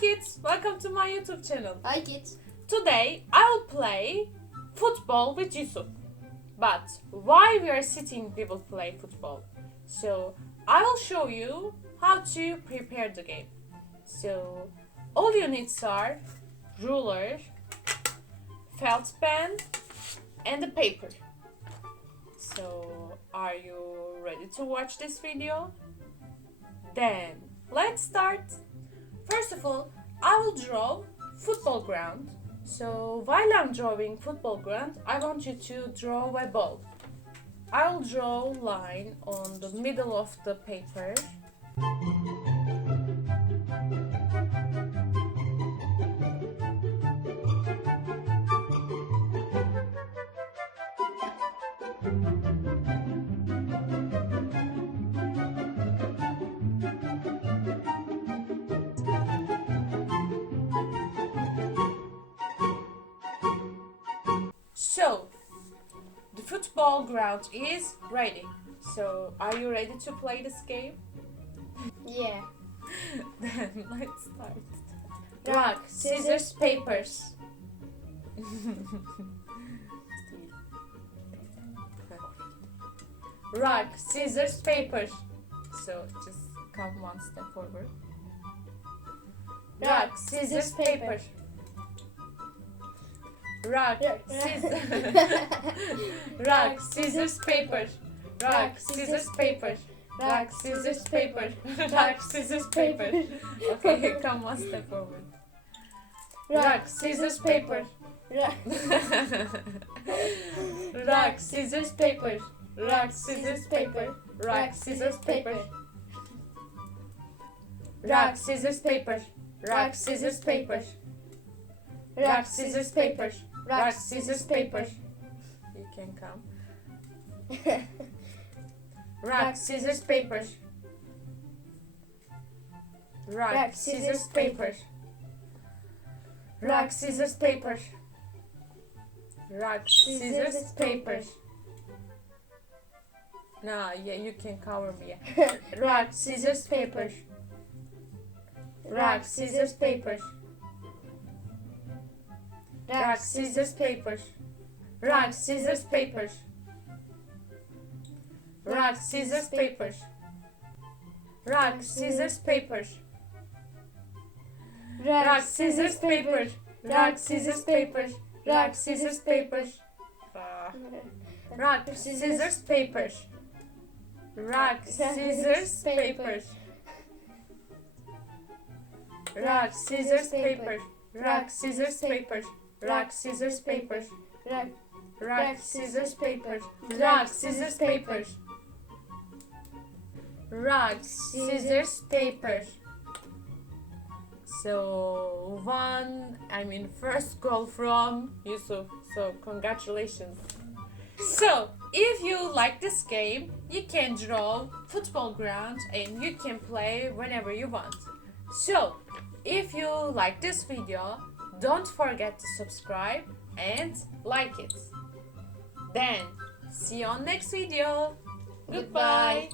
kids, welcome to my YouTube channel. Hi kids. Today I will play football with Yusuf. But while we are sitting, we will play football. So I will show you how to prepare the game. So all you need are ruler, felt pen, and the paper. So are you ready to watch this video? Then let's start. First of all, I will draw football ground. So while I'm drawing football ground, I want you to draw a ball. I will draw a line on the middle of the paper. So, the football ground is ready. So, are you ready to play this game? Yeah. Then let's start. Rock, scissors, papers. Rock, scissors, papers. So, just come one step forward. Rock, scissors, papers. Rock, scissors, rock, scissors, paper. Rock, scissors, paper. Rock, scissors, paper. Rock, scissors, paper. Okay, come one step forward. Rock, scissors, paper. Rock, scissors, paper. Rock, scissors, paper. Rock, scissors, paper. Rock, scissors, paper. Rock, scissors, paper. Rock, scissors, paper. Rock, scissors, paper. You can come. Rock, scissors, paper. Rock, scissors, paper. Rock, scissors, paper. Rock, scissors, paper. No, yeah, you can cover me. Rock, scissors, paper. Rock, scissors, paper. Rock, scissors, paper. Rock, scissors, paper. Rock, scissors, paper. Rock, scissors, paper. Rock, scissors, paper. Rock, scissors, paper. Rock, scissors, paper. Rock, scissors, paper. Rock, scissors, paper. Rock, scissors, paper. Rock, scissors, paper. Rock, scissors, paper. Rock, scissors, paper. Rock, scissors, paper. Rock, scissors, paper. So first goal from Yusuf. So congratulations. So if you like this game, you can draw football ground and you can play whenever you want. So if you like this video, don't forget to subscribe and like it. Then, see you on next video. Goodbye.